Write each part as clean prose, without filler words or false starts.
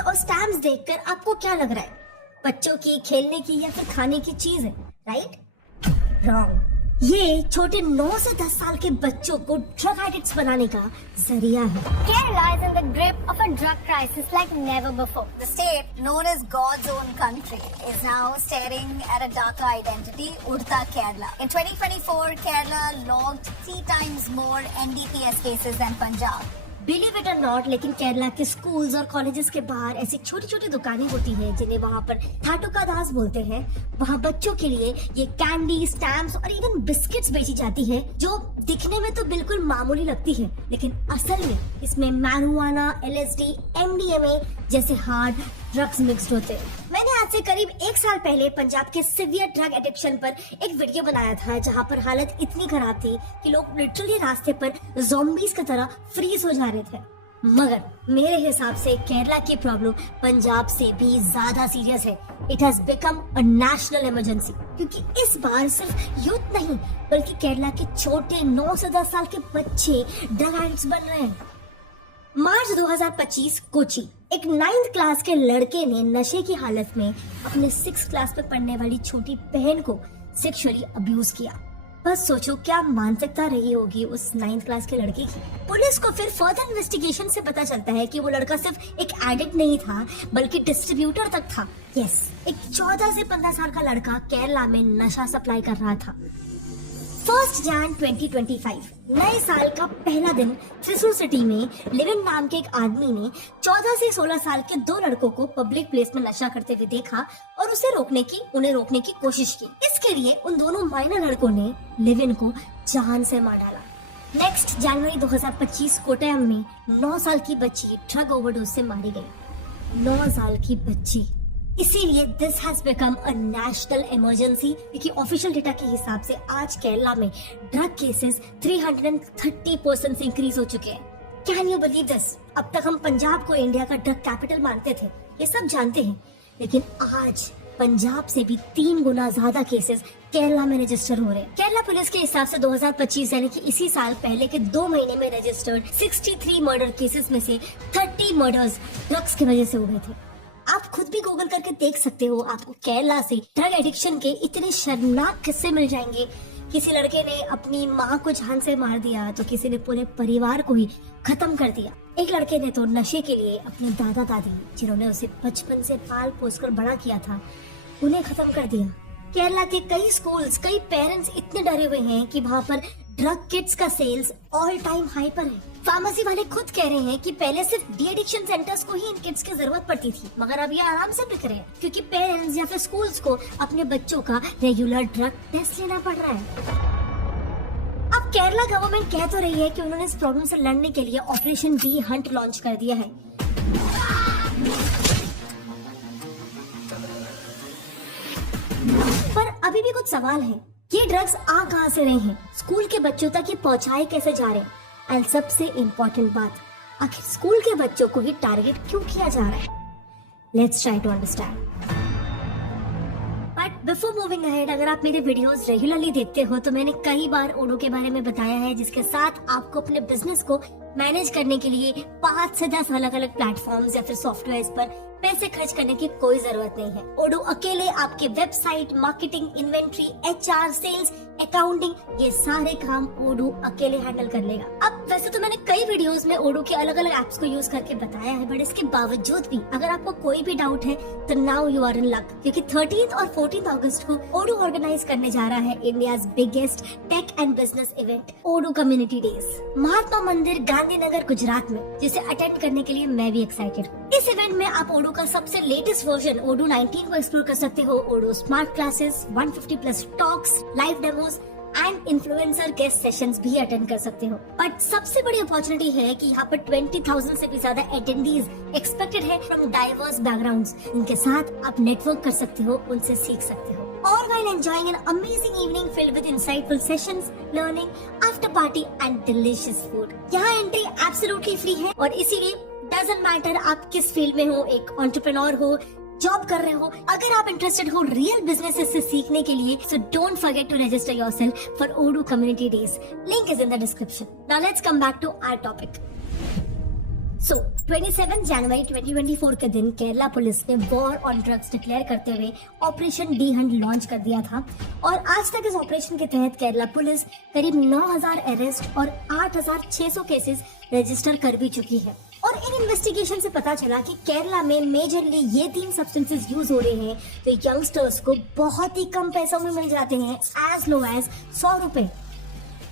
और स्टैम्प्स देखकर आपको क्या लग रहा है? बच्चों की खेलने की या फिर खाने की चीज है, राइट? रॉन्ग। ये छोटे 9 से 10 साल के बच्चों को ड्रग एडिक्ट्स बनाने का जरिया है। Kerala is in the grip of a drug crisis like never before. The state, known as God's own country, is now staring at a darker identity, Udta Kerala. In 2024, Kerala logged 3 times more NDPS cases than Punjab. Believe it और not, लेकिन केरला के schools और colleges के बाहर ऐसी छोटी छोटी दुकानें होती हैं जिन्हें वहाँ पर थाटुका दास बोलते हैं। वहाँ बच्चों के लिए ये कैंडी, स्टैम्प्स और इवन बिस्किट्स बेची जाती है जो दिखने में तो बिल्कुल मामूली लगती है, लेकिन असल में इसमें मैरिजुआना, LSD, MDMA जैसे हार्ड ड्रग्स मिक्स्ड होते हैं। मैंने आज से करीब 1 साल पहले पंजाब के सिवियर ड्रग एडिक्शन पर एक वीडियो बनाया था जहाँ पर हालत इतनी खराब थी कि लोग लिटरली रास्ते पर ज़ॉम्बीज़ की तरह फ्रीज हो जा रहे थे। मगर मेरे हिसाब से केरला की प्रॉब्लम पंजाब से भी ज्यादा सीरियस है। It has become a national emergency, क्योंकि इस बार सिर्फ यूथ नहीं बल्कि केरला के छोटे 9 से 10 साल के बच्चे ड्रग एडिक्ट्स बन रहे हैं। मार्च 2025 कोची, एक 9th क्लास के लड़के ने नशे की हालत में अपने 6th क्लास में पढ़ने वाली छोटी बहन को सेक्सुअली अब्यूज किया। बस सोचो क्या मानसिकता रही होगी उस 9th क्लास के लड़के की। पुलिस को फिर फर्दर इन्वेस्टिगेशन से पता चलता है कि वो लड़का सिर्फ एक एडिक्ट नहीं था बल्कि डिस्ट्रीब्यूटर तक था। यस, एक 14 से 15 साल का लड़का केरला में नशा सप्लाई कर रहा था। 1 जनवरी 2025 नए साल का पहला दिन त्रिशूर सिटी में लिविन नाम के एक आदमी ने 14 से 16 साल के 2 लड़कों को पब्लिक प्लेस में नशा करते हुए देखा और उन्हें रोकने की कोशिश की। इसके लिए उन दोनों माइनर लड़कों ने लिविन को जान से मार डाला। नेक्स्ट जनवरी 2025 कोट्टयम में 9 साल की बच्ची ड्रग ओवरडोज से मारी गई। 9 साल की बच्ची। इसीलिए this has become a national emergency, क्योंकि ऑफिशियल डेटा के हिसाब से आज केरला में ड्रग केसेस 330% से इंक्रीज हो चुके हैं। Can you believe this? अब तक हम पंजाब को इंडिया का ड्रग कैपिटल मानते थे, ये सब जानते हैं, लेकिन आज पंजाब से भी 3 गुना ज्यादा केसेस केरला में रजिस्टर हो रहे हैं। केरला पुलिस के हिसाब से 2025 यानी कि इसी साल पहले के 2 महीने में रजिस्टर्ड 63 मर्डर केसेस में से 30 मर्डर्स ड्रग्स की वजह से हुए थे। आप खुद भी गूगल करके देख सकते हो, आपको केरला से ड्रग एडिक्शन के इतने शर्मनाक किस्से मिल जाएंगे। किसी लड़के ने अपनी माँ को जान से मार दिया तो किसी ने पूरे परिवार को ही खत्म कर दिया। एक लड़के ने तो नशे के लिए अपने दादा दादी, जिन्होंने उसे बचपन से पाल पोस कर बड़ा किया था, उन्हें खत्म कर दिया। केरला के कई स्कूल्स, कई पेरेंट्स इतने डरे हुए हैं कि वहाँ पर ड्रग किट्स का सेल्स ऑल टाइम हाई पर है। फार्मेसी वाले खुद कह रहे हैं कि पहले सिर्फ डी एडिक्शन सेंटर्स को ही इन किट्स की जरूरत पड़ती थी, मगर अब ये आराम से बिक रहे हैं क्योंकि पेरेंट्स या फिर स्कूल्स को अपने बच्चों का रेगुलर ड्रग टेस्ट लेना पड़ रहा है। अब केरला गवर्नमेंट कह तो रही है कि उन्होंने इस प्रॉब्लम से लड़ने के लिए ऑपरेशन बी हंट लॉन्च कर दिया है। पर अभी भी कुछ सवाल है, ये ड्रग्स आ कहां से रहे हैं, स्कूल के बच्चों तक ये पहुंचाए कैसे जा रहे हैं, एंड सबसे इम्पोर्टेंट बात, आखिर स्कूल के बच्चों को ही टारगेट क्यों किया जा रहा है? Let's try to understand. But before moving ahead, अगर आप मेरे वीडियोस रेगुलरली देखते हो तो मैंने कई बार ओडो के बारे में बताया है, जिसके साथ आपको अपने बिजनेस को मैनेज करने के लिए 5 से 10 अलग अलग प्लेटफॉर्म्स या फिर सॉफ्टवेयर पर पैसे खर्च करने की कोई जरूरत नहीं है। ओडो अकेले आपके website, marketing, inventory, HR, sales, accounting, ये सारे काम ओडो अकेले हैंडल कर लेगा। अब वैसे तो मैंने कई वीडियोस में ओडो के अलग अलग एप्स को यूज करके बताया है, बट इसके बावजूद भी अगर आपको कोई भी डाउट है तो now you are in luck, क्योंकि 13 और 14 अगस्त को ओडो ऑर्गेनाइज करने जा रहा है India's biggest tech and business event, Odoo community days, Mahatma Mandir, Gandhinagar, Gujarat में, जिसे अटेंड करने के लिए मैं भी एक्साइटेड हूँ। इस इवेंट में आप ओडो का सबसे लेटेस्ट वर्जन ओडो 19 को एक्सप्लोर कर सकते हो। Odoo smart classes, 150+ talks, live demos and influencer guest sessions भी अटेंड कर सकते हो। बट सबसे बड़ी अपॉर्चुनिटी है कि यहाँ पर 20,000 से भी ज्यादा अटेंडीज एक्सपेक्टेड है फ्रॉम डाइवर्स बैकग्राउंड्स। इनके साथ आप नेटवर्क कर सकते हो, उनसे सीख सकते हो, all while enjoying an amazing evening filled with insightful sessions, learning, after party and delicious food. यहाँ एंट्री एब्सोल्युटली फ्री है और इसीलिए डजंट मैटर आप किस फील्ड में हो, एक एंटरप्रेन्योर हो, जॉब कर रहे हो, अगर आप इंटरेस्टेड हो रियल बिजनेसेस से सीखने के लिए, so don't forget to register yourself for Odoo Community Days. Link is in the description. Now let's come back to our topic. सो 27 जनवरी 2024 के दिन केरला पुलिस ने वॉर ऑन ड्रग्स डिक्लेयर करते हुए ऑपरेशन डी हंट लॉन्च कर दिया था और आज तक इस ऑपरेशन के तहत केरला पुलिस करीब 9,000 अरेस्ट और 8,600 केसेस रजिस्टर कर भी चुकी है। और इन इन्वेस्टिगेशन से पता चला कि केरला में मेजरली ये 3 सब्सटेंसेस यूज हो रहे हैं तो यंगस्टर्स को बहुत ही कम पैसों में मिल जाते हैं, एज लो एज 100 रुपए।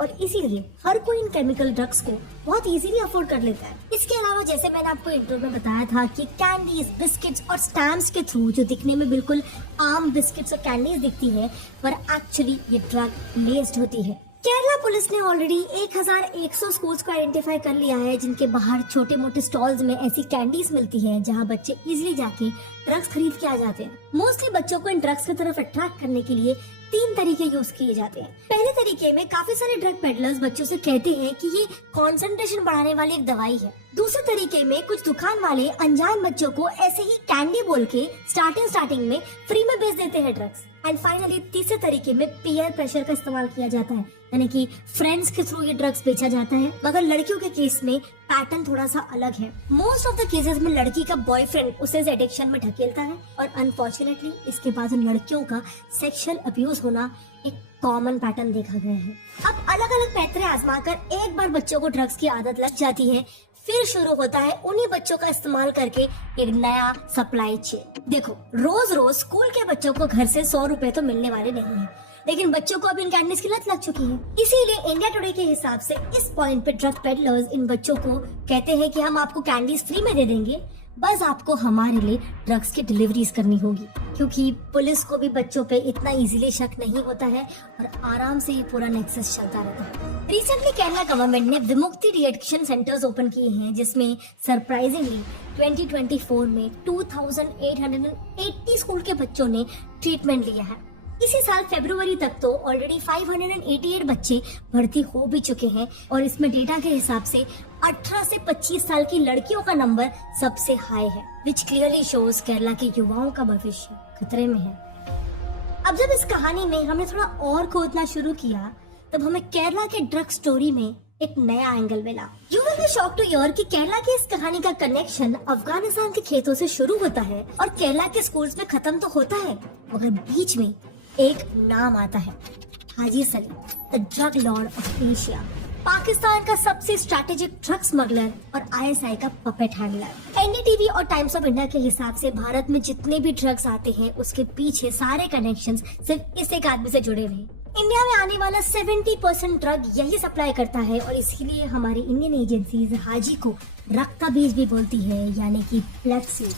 और इसीलिए हर कोई इन केमिकल ड्रग्स को बहुत इजीली अफोर्ड कर लेता है। इसके अलावा जैसे मैंने आपको इंट्रो में बताया था कि कैंडीज, बिस्किट्स और स्टैम्प्स के थ्रू जो दिखने में बिल्कुल आम बिस्किट्स और कैंडीज दिखती है पर एक्चुअली ये ड्रग लेस्ड होती है। केरला पुलिस ने ऑलरेडी 1100 स्कूल्स को आइडेंटिफाई कर लिया है जिनके बाहर छोटे मोटे स्टॉल्स में ऐसी कैंडीज मिलती हैं जहां बच्चे इजीली जाके ड्रग्स खरीद के आ जाते हैं। मोस्टली बच्चों को इन ड्रग्स की तरफ अट्रैक्ट करने के लिए 3 तरीके यूज किए जाते हैं। पहले तरीके में काफी सारे ड्रग पेडलर्स बच्चों से कहते हैं कि ये कंसंट्रेशन बढ़ाने वाली एक दवाई है। दूसरे तरीके में कुछ दुकान वाले अनजान बच्चों को ऐसे ही कैंडी बोल के स्टार्टिंग में फ्री में बेच देते हैं ड्रग्स। एंड फाइनली तीसरे तरीके में पीयर प्रेशर का इस्तेमाल किया जाता है, यानी कि फ्रेंड्स के थ्रू ये ड्रग्स बेचा जाता है। मगर लड़कियों के केस में पैटर्न थोड़ा सा अलग है। मोस्ट ऑफ द केसेस में लड़की का बॉयफ्रेंड उसे इस एडिक्शन में ढकेलता है और अनफॉर्चुनेटली इसके बाद उन लड़कियों का सेक्सुअल अब्यूज होना एक कॉमन पैटर्न देखा गया है। अब अलग अलग पैतरे आजमाकर एक बार बच्चों को ड्रग्स की आदत लग जाती है, फिर शुरू होता है उन्हीं बच्चों का इस्तेमाल करके एक नया सप्लाई चेन। देखो, रोज रोज स्कूल के बच्चों को घर से 100 रुपए तो मिलने वाले नहीं है, लेकिन बच्चों को अब इन कैंडीज की लत लग चुकी है। इसीलिए इंडिया टुडे के हिसाब से इस पॉइंट पे ड्रग पेडलर्स इन बच्चों को कहते हैं कि हम आपको कैंडीज फ्री में दे देंगे, बस आपको हमारे लिए ड्रग्स की डिलीवरीज करनी होगी। क्योंकि पुलिस को भी बच्चों पे इतना इजीली शक नहीं होता है और आराम से ये पूरा नेक्सस चलता रहता है। रिसेंटली केरला गवर्नमेंट ने विमुक्ति डी-एडिक्शन सेंटर्स ओपन किए हैं जिसमें सरप्राइजिंगली 2024 में 2880 स्कूल के बच्चों ने ट्रीटमेंट लिया है। इसी साल फरवरी तक तो ऑलरेडी 588 बच्चे भर्ती हो भी चुके हैं और इसमें डेटा के हिसाब से 18 से 25 साल की लड़कियों का नंबर सबसे हाई है, विच क्लियरली शोज केरला के युवाओं का भविष्य खतरे में है। अब जब इस कहानी में हमने थोड़ा और खोजना शुरू किया तब हमें केरला के ड्रग स्टोरी में एक नया एंगल मिला। You will be shocked to hear कि केरला की इस कहानी का कनेक्शन अफगानिस्तान के खेतों से शुरू होता है और केरला के स्कूल्स में खत्म तो होता है, मगर बीच में एक नाम आता है, Haji Salim, the drug lord of Asia, Pakistan का सबसे स्ट्रैटेजिक ड्रग स्मगलर और आईएसआई का पपेट हैंडलर। एनडीटीवी और टाइम्स ऑफ इंडिया के हिसाब से भारत में जितने भी ड्रग्स आते हैं उसके पीछे सारे कनेक्शंस सिर्फ इस एक आदमी से जुड़े हुए हैं। इंडिया में आने वाला 70% ड्रग यही सप्लाई करता है और इसीलिए हमारी इंडियन एजेंसीज हाजी को रक्त का बीज भी बोलती है, यानी कि ब्लड सीड।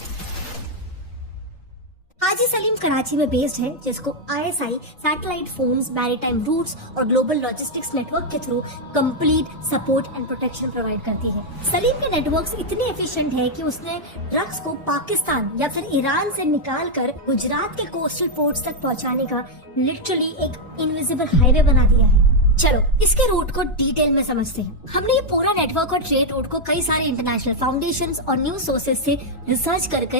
हाजी सलीम कराची में बेस्ड है जिसको ISI satellite phones, maritime routes और ग्लोबल लॉजिस्टिक्स नेटवर्क के through complete support and protection provide करती है। सलीम के नेटवर्क्स इतने एफिशिएंट है कि उसने ड्रग्स को पाकिस्तान या फिर ईरान से निकाल कर गुजरात के कोस्टल पोर्ट्स तक पहुंचाने का लिटरली एक इनविजिबल हाईवे बना दिया है। चलो इसके रूट को डिटेल में समझते हैं। हमने ये पूरा नेटवर्क और ट्रेड रूट को कई सारे इंटरनेशनल फाउंडेशंस और न्यूज सोर्सेज से रिसर्च करके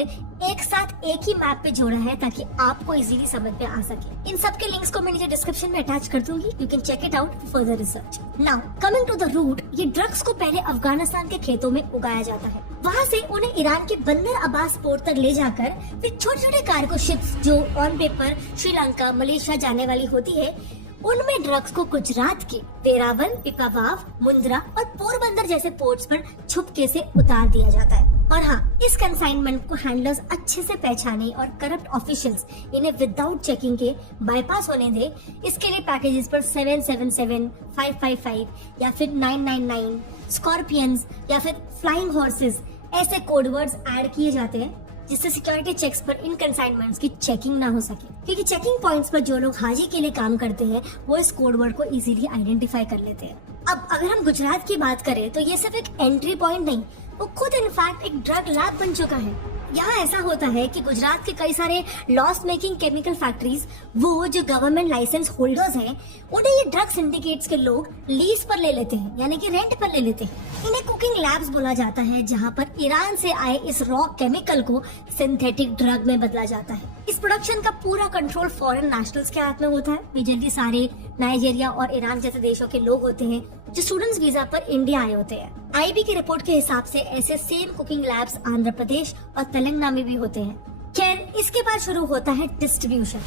एक साथ एक ही मैप पे जोड़ा है ताकि आपको इजीली समझ में आ सके। इन सब के लिंक्स को मैं नीचे डिस्क्रिप्शन में अटैच कर दूंगी, you can check it out for further research. Now coming to the route, ये ड्रग्स को पहले अफगानिस्तान के खेतों में उगाया जाता है, वहाँ से उन्हें ईरान के बंदर अब्बास पोर्ट तक ले जाकर फिर छोटे छोटे कार्गो शिप्स जो ऑन पेपर श्रीलंका, मलेशिया जाने वाली होती है, उनमें ड्रग्स को गुजरात के वेरावल, पिपावाव, मुंद्रा और पोरबंदर जैसे पोर्ट्स पर छुपके से उतार दिया जाता है। और हाँ, इस कंसाइनमेंट को हैंडलर्स अच्छे से पहचाने और करप्ट ऑफिशियल्स इन्हें विदाउट चेकिंग के बाईपास होने दे, इसके लिए पैकेजेस पर 777, 555 या फिर 999, स्कॉर्पियंस या फिर फ्लाइंग हॉर्सेस ऐसे कोड वर्ड्स ऐड किए जाते हैं जिससे सिक्योरिटी चेक्स पर इन कंसाइनमेंट्स की चेकिंग ना हो सके। क्योंकि चेकिंग पॉइंट्स पर जो लोग हाजी के लिए काम करते हैं वो इस कोड वर्ड को इजीली आइडेंटिफाई कर लेते हैं। अब अगर हम गुजरात की बात करें तो ये सिर्फ एक एंट्री पॉइंट नहीं, वो खुद इनफैक्ट एक ड्रग लैब बन चुका है। यहाँ ऐसा होता है कि गुजरात के कई सारे लॉस मेकिंग केमिकल फैक्ट्रीज, वो जो गवर्नमेंट लाइसेंस होल्डर्स हैं, उन्हें ये ड्रग सिंडिकेट्स के लोग लीज पर ले लेते हैं, यानी कि रेंट पर ले लेते हैं। इन्हें कुकिंग लैब्स बोला जाता है जहाँ पर ईरान से आए इस रॉ केमिकल को सिंथेटिक ड्रग में बदला जाता है। इस प्रोडक्शन का पूरा कंट्रोल फॉरेन नेशनल्स के हाथ में होता है। मेजरली सारे नाइजीरिया और ईरान जैसे देशों के लोग होते हैं जो स्टूडेंट्स वीजा पर इंडिया आए होते हैं। आईबी की रिपोर्ट के हिसाब से ऐसे same cooking labs Andhra Pradesh और तेलंगाना में भी होते हैं। खैर, इसके बाद शुरू होता है डिस्ट्रीब्यूशन।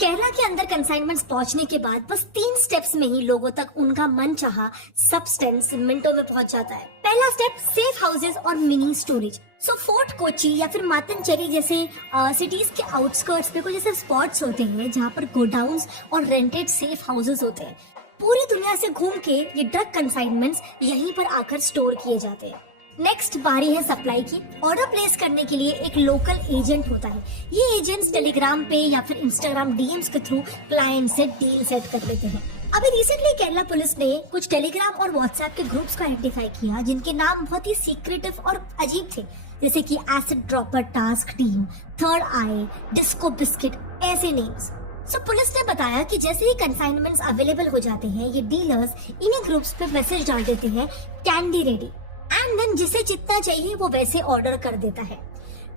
केरला के अंदर कंसाइनमेंट्स पहुंचने के बाद बस 3 स्टेप्स में ही लोगों तक उनका मनचाहा सब्सटेंस मिनटों में पहुंच जाता है। पहला स्टेप, सेफ हाउसेस और मिनी स्टोरेज। फोर्ट कोची या फिर मातनचेरी जैसे सिटीज के आउटस्कर्ट्स पे कुछ ऐसे स्पॉट्स होते हैं जहाँ पर गोडाउन्स और रेंटेड सेफ हाउसेस होते हैं। पूरी दुनिया से घूम के ये ड्रग कंसाइनमेंट्स यहीं पर आकर स्टोर किए जाते हैं। नेक्स्ट बारी है सप्लाई की। ऑर्डर प्लेस करने के लिए एक लोकल एजेंट होता है। ये एजेंट्स टेलीग्राम पे या फिर इंस्टाग्राम डीएम्स के थ्रू क्लाइंट से डील सेट कर लेते हैं। अभी रिसेंटली केरला पुलिस ने कुछ टेलीग्राम और व्हाट्सएप के ग्रुप्स को आइडेंटिफाई किया जिनके नाम बहुत ही सीक्रेटिव और अजीब थे, जैसे कि acid dropper task team, third eye, disco biscuit, ऐसे नेम्स। पुलिस ने बताया कि जैसे ही कंसाइनमेंट्स अवेलेबल हो जाते हैं, ये डीलर्स इन्हीं ग्रुप्स पे मैसेज डाल देते हैं, कैंडी रेडी, एंड देन जिसे जितना चाहिए वो वैसे ऑर्डर कर देता है।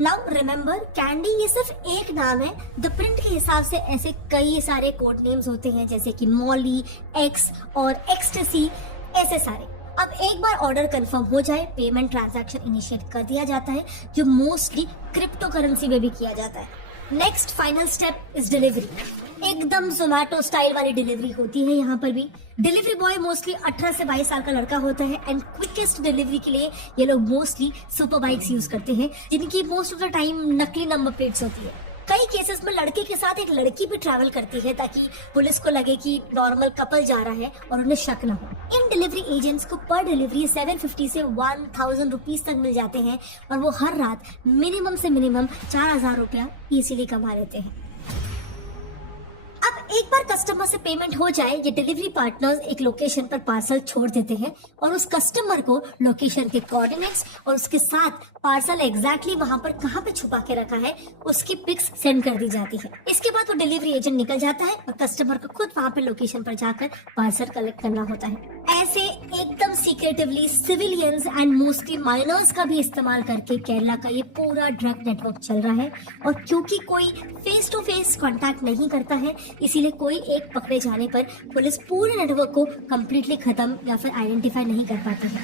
नाउ रिमेम्बर, कैंडी ये सिर्फ एक नाम है। द प्रिंट के हिसाब से ऐसे कई सारे कोड नेम्स होते हैं, जैसे कि मॉली, एक्स और एक्सटेसी, ऐसे सारे। अब एक बार ऑर्डर कंफर्म हो जाए, पेमेंट ट्रांजैक्शन इनिशिएट कर दिया जाता है, जो मोस्टली क्रिप्टो करेंसी में भी किया जाता है। Next final step is delivery. एकदम जोमैटो स्टाइल वाली डिलीवरी होती है यहाँ पर भी। डिलीवरी बॉय मोस्टली 18 से 22 साल का लड़का होता है एंड क्विकेस्ट डिलीवरी के लिए ये लोग मोस्टली सुपर बाइक्स यूज करते हैं, जिनकी मोस्ट ऑफ द टाइम नकली नंबर प्लेट्स होती है। कई केसेस में लड़के के साथ एक लड़की भी ट्रैवल करती है ताकि पुलिस को लगे कि नॉर्मल कपल जा रहा है और उन्हें शक न हो। इन डिलीवरी एजेंट्स को पर डिलीवरी 750 से 1000 रुपीज तक मिल जाते हैं और वो हर रात मिनिमम से मिनिमम 4000 रुपया इजीली कमा लेते हैं। अब एक बार कस्टमर से पेमेंट हो जाए, ये डिलीवरी पार्टनर्स एक लोकेशन पर पार्सल छोड़ देते हैं और उस कस्टमर को लोकेशन के कोऑर्डिनेट्स और उसके साथ पार्सल एग्जैक्टली वहां पर कहां पे छुपा के रखा है उसकी पिक्स सेंड कर दी जाती है। इसके बाद वो डिलीवरी एजेंट निकल जाता है और कस्टमर को खुद वहां पे लोकेशन पर जाकर पार्सल कलेक्ट करना होता है। ऐसे एकदम secretively civilians and mostly minors का भी इस्तेमाल करके केरला का ये पूरा ड्रग नेटवर्क चल रहा है। और क्योंकि कोई फेस टू फेस कांटेक्ट नहीं करता है, इसीलिए कोई एक पकड़े जाने पर पुलिस पूरे नेटवर्क को कंप्लीटली खत्म या फिर आइडेंटिफाई नहीं कर पाती है।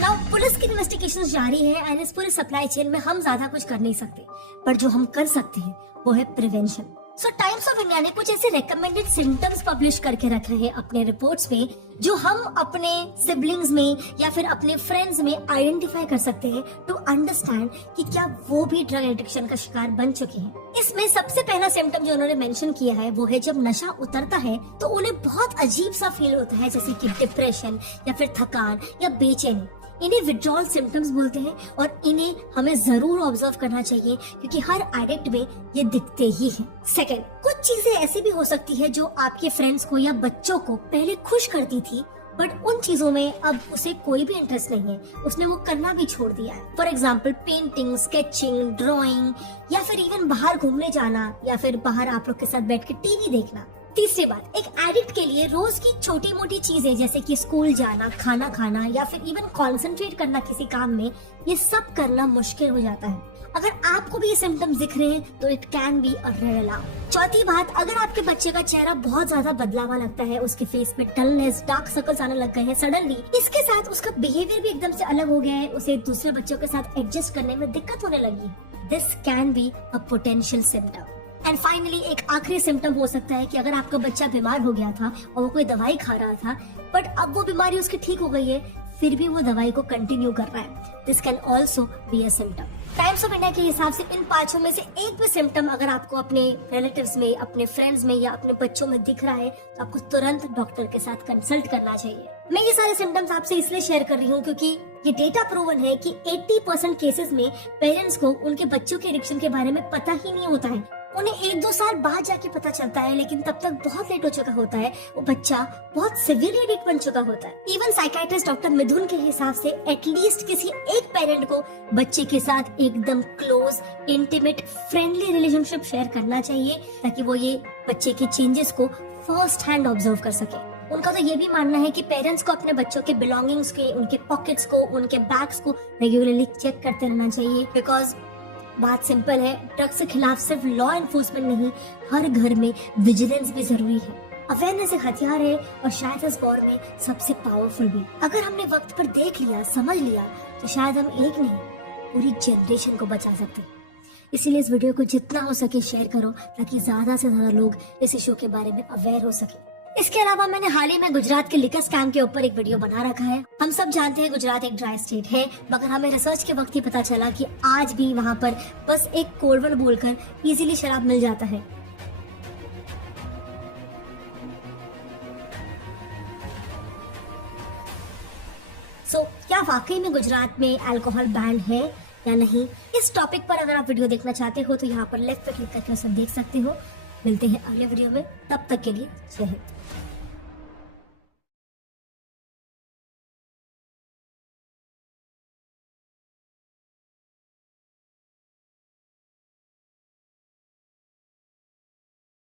नाउ पुलिस की इन्वेस्टिगेशन जारी है एंड इस पूरे सप्लाई चेन में हम ज्यादा कुछ कर नहीं सकते, पर जो हम कर सकते हैं वो है प्रिवेंशन। टाइम्स ऑफ इंडिया ने कुछ ऐसे रिकमेंडेड सिम्टम्स पब्लिश करके रखे हैं अपने रिपोर्ट्स में, जो हम अपने सिबलिंग्स में या फिर अपने फ्रेंड्स में आइडेंटिफाई कर सकते हैं टू अंडरस्टैंड कि क्या वो भी ड्रग एडिक्शन का शिकार बन चुके हैं। इसमें सबसे पहला सिम्टम जो उन्होंने मेंशन किया है वो है जब नशा उतरता है तो उन्हें बहुत अजीब सा फील होता है, जैसे कि डिप्रेशन या फिर थकान या बेचैनी। इन्हें विड्रॉल सिम्टम्स बोलते हैं और इन्हें हमें जरूर ऑब्जर्व करना चाहिए क्योंकि हर एडिक्ट में ये दिखते ही हैं। सेकंड, कुछ चीजें ऐसी भी हो सकती है जो आपके फ्रेंड्स को या बच्चों को पहले खुश करती थी, बट उन चीजों में अब उसे कोई भी इंटरेस्ट नहीं है, उसने वो करना भी छोड़ दिया है। For example painting, sketching, drawing या फिर इवन बाहर घूमने जाना या फिर बाहर आप लोग के साथ बैठ के टीवी देखना। तीसरी बात, एक एडिक्ट के लिए रोज की छोटी मोटी चीजें जैसे कि स्कूल जाना, खाना खाना या फिर इवन कंसंट्रेट करना किसी काम में, ये सब करना मुश्किल हो जाता है। अगर आपको भी ये सिम्टम्स दिख रहे हैं तो it can be a red alarm. चौथी बात, अगर आपके बच्चे का चेहरा बहुत ज्यादा बदलावा लगता है, उसके फेस पे डलनेस, डार्क सर्कल्स आने लग गए हैं सडनली, इसके साथ उसका बिहेवियर भी एकदम से अलग हो गया है, उसे दूसरे बच्चों के साथ एडजस्ट करने में दिक्कत होने लगी है, this can be a potential symptom. And finally एक आखिरी सिम्टम हो सकता है कि अगर आपका बच्चा बीमार हो गया था और वो कोई दवाई खा रहा था, बट अब वो बीमारी उसकी ठीक हो गई है, फिर भी वो दवाई को कंटिन्यू कर रहा है, this can also be a symptom. Times of India के हिसाब से इन पांचों में से एक भी सिम्टम अगर आपको अपने रिलेटिव्स में, अपने फ्रेंड्स में या अपने बच्चों में दिख रहा है तो आपको तुरंत डॉक्टर के साथ कंसल्ट करना चाहिए। मैं ये सारे सिम्टम्स आपसे इसलिए शेयर कर रही हूँ क्योंकि ये डेटा प्रूवन है कि 80% केसेस में पेरेंट्स को उनके बच्चों के एडिक्शन के बारे में पता ही नहीं होता है। उन्हें 1-2 साल बाद जाके पता चलता है, लेकिन तब तक बहुत लेट हो चुका होता है, वो बच्चा बहुत सिवियरली एडिक्ट बन चुका होता है। इवन साइकियाट्रिस्ट डॉक्टर मिथुन के हिसाब से एटलीस्ट किसी एक पेरेंट को बच्चे के साथ एकदम close, intimate, friendly relationship share करना चाहिए ताकि वो ये बच्चे के चेंजेस को फर्स्ट हैंड ऑब्जर्व कर सके। उनका तो ये भी मानना है कि पेरेंट्स को अपने बच्चों के बिलोंगिंग्स के, उनके पॉकेट्स को, उनके बैग्स को रेगुलरली चेक करते रहना चाहिए, बिकॉज बात सिंपल है, ड्रग्स के खिलाफ सिर्फ लॉ एनफोर्समेंट नहीं, हर घर में विजिलेंस भी जरूरी है। अवेयरनेस एक हथियार है और शायद इस दौर में सबसे पावरफुल भी। अगर हमने वक्त पर देख लिया, समझ लिया, तो शायद हम एक नहीं पूरी जनरेशन को बचा सकते। इसीलिए इस वीडियो को जितना हो सके शेयर करो ताकि ज्यादा से ज्यादा लोग इस इशू के बारे में अवेयर हो सके। इसके अलावा मैंने हाल ही में गुजरात के लिकर स्कैम के ऊपर एक वीडियो बना रखा है। हम सब जानते हैं गुजरात एक ड्राई स्टेट है, मगर हमें रिसर्च के वक्त ही पता चला कि आज भी वहाँ पर बस एक कोडवर्ड बोलकर इजीली शराब मिल जाता है। क्या वाकई में गुजरात में अल्कोहल बैन है या नहीं? इस टॉपिक पर अगर आप वीडियो देखना चाहते हो तो यहाँ पर लेफ्ट पे क्लिक करके उसे देख सकते हो। मिलते हैं अगले वीडियो में, तब तक के लिए जय हिंद।